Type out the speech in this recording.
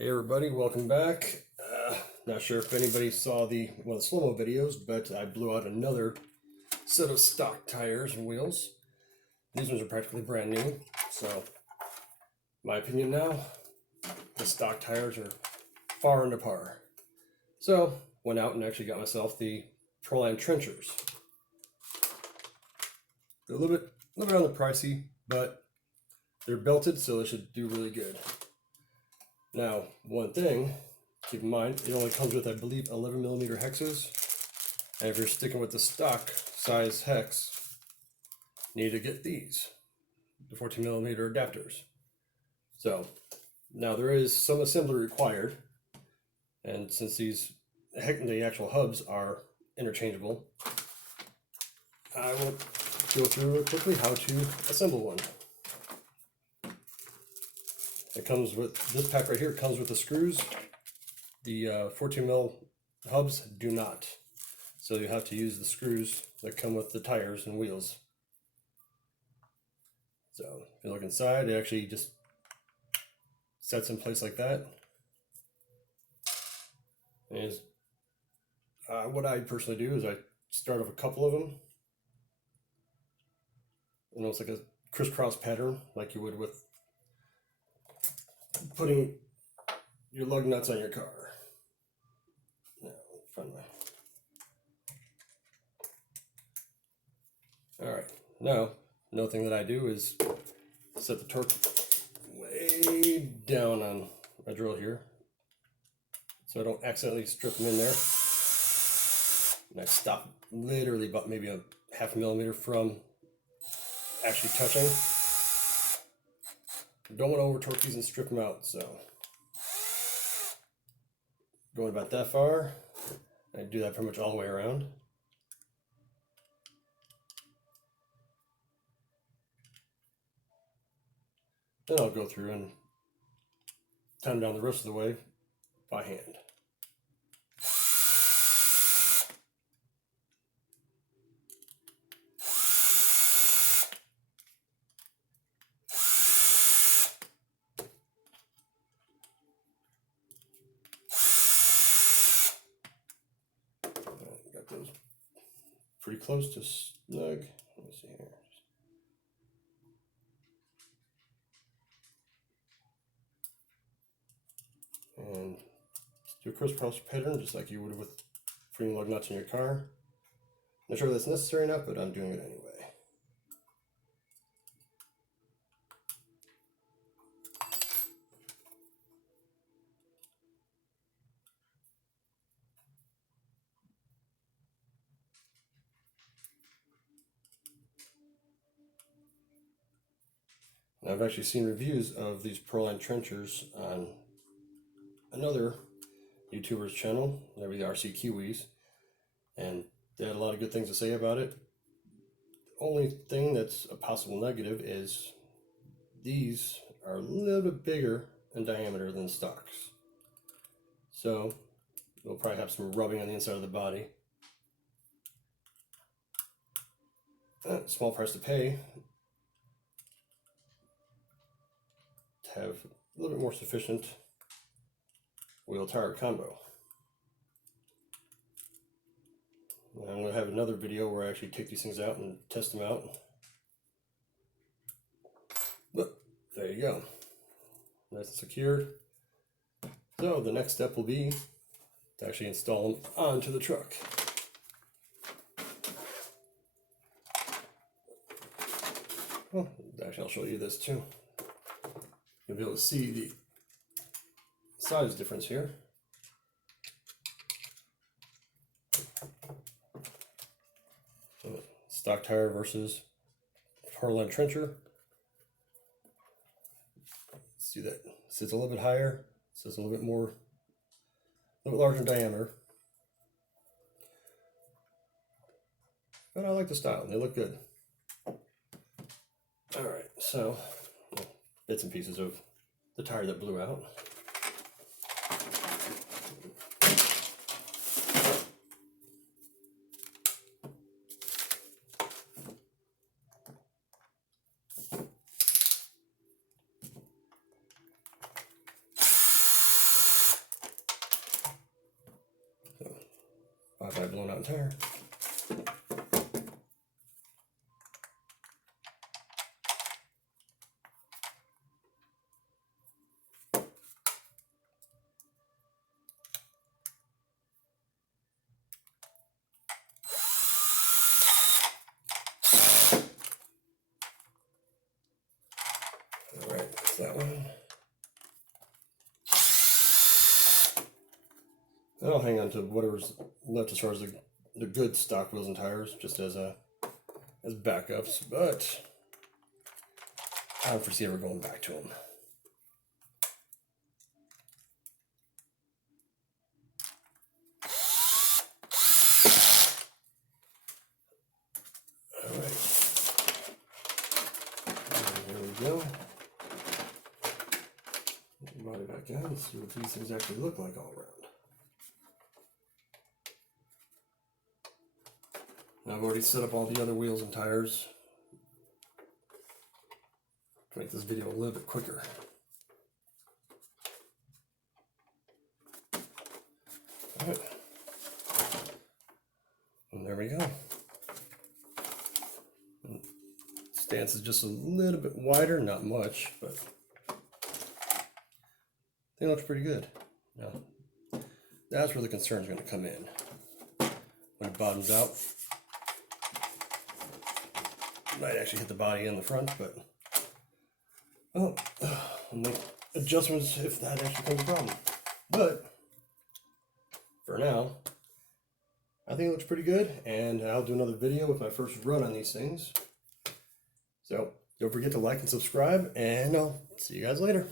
Hey everybody, welcome back. Not sure if anybody saw one of the slow-mo videos, but I blew out another set of stock tires and wheels. These ones are practically brand new, so my opinion now, the stock tires are far under par. So went out and actually got myself the Proline trenchers. They're a little bit on the pricey, but they're belted, so they should do really good. Now, one thing, keep in mind, it only comes with, I believe, 11mm hexes. And if you're sticking with the stock size hex, you need to get these, the 14mm adapters. So, now there is some assembly required. And since the actual hubs are interchangeable, I will go through real quickly how to assemble one. It comes with, this pack right here comes with the screws. The 14mm hubs do not. So you have to use the screws that come with the tires and wheels. So if you look inside, it actually just sets in place like that. And what I personally do is I start off a couple of them. And it's like a crisscross pattern like you would with putting your lug nuts on your car. Alright, now another thing that I do is set the torque way down on my drill here so I don't accidentally strip them in there. And I stop literally about maybe a half a millimeter from actually touching. Don't want to over torque these and strip them out, so going about that far. I do that pretty much all the way around. Then I'll go through and time down the rest of the way by hand. Got those pretty close to snug. Let me see here. And do a crisscross pattern just like you would with putting lug nuts in your car. Not sure that's necessary enough, but I'm doing it anyway. Now, I've actually seen reviews of these Proline trenchers on another YouTuber's channel, maybe the RC Kiwis, and they had a lot of good things to say about it. The only thing that's a possible negative is these are a little bit bigger in diameter than stocks. So we'll probably have some rubbing on the inside of the body. Small price to pay to have a little bit more sufficient wheel tire combo. I'm going to have another video where I actually take these things out and test them out. But there you go. Nice and secured. So the next step will be to actually install them onto the truck. Well, actually I'll show you this too. You'll be able to see the size difference here. Stock tire versus Proline trencher. See that it sits a little bit higher, it sits a little bit more, a little bit larger in diameter. But I like the style, they look good. Alright, so bits and pieces of the tire that blew out. my blown out tire. All right, that's that one. And I'll hang on to whatever's left as far as the good stock wheels and tires, just as backups, but I don't foresee ever going back to them. All right, and there we go. Put the body back in and see what these things actually look like all around. Now I've already set up all the other wheels and tires to make this video a little bit quicker. All right. And there we go. And stance is just a little bit wider, not much, but I think it looks pretty good. Now, that's where the concern is going to come in. When it bottoms out, might actually hit the body in the front, but well, we'll make adjustments if that actually becomes a problem. But for now, I think it looks pretty good, and I'll do another video with my first run on these things. So don't forget to like and subscribe, and I'll see you guys later.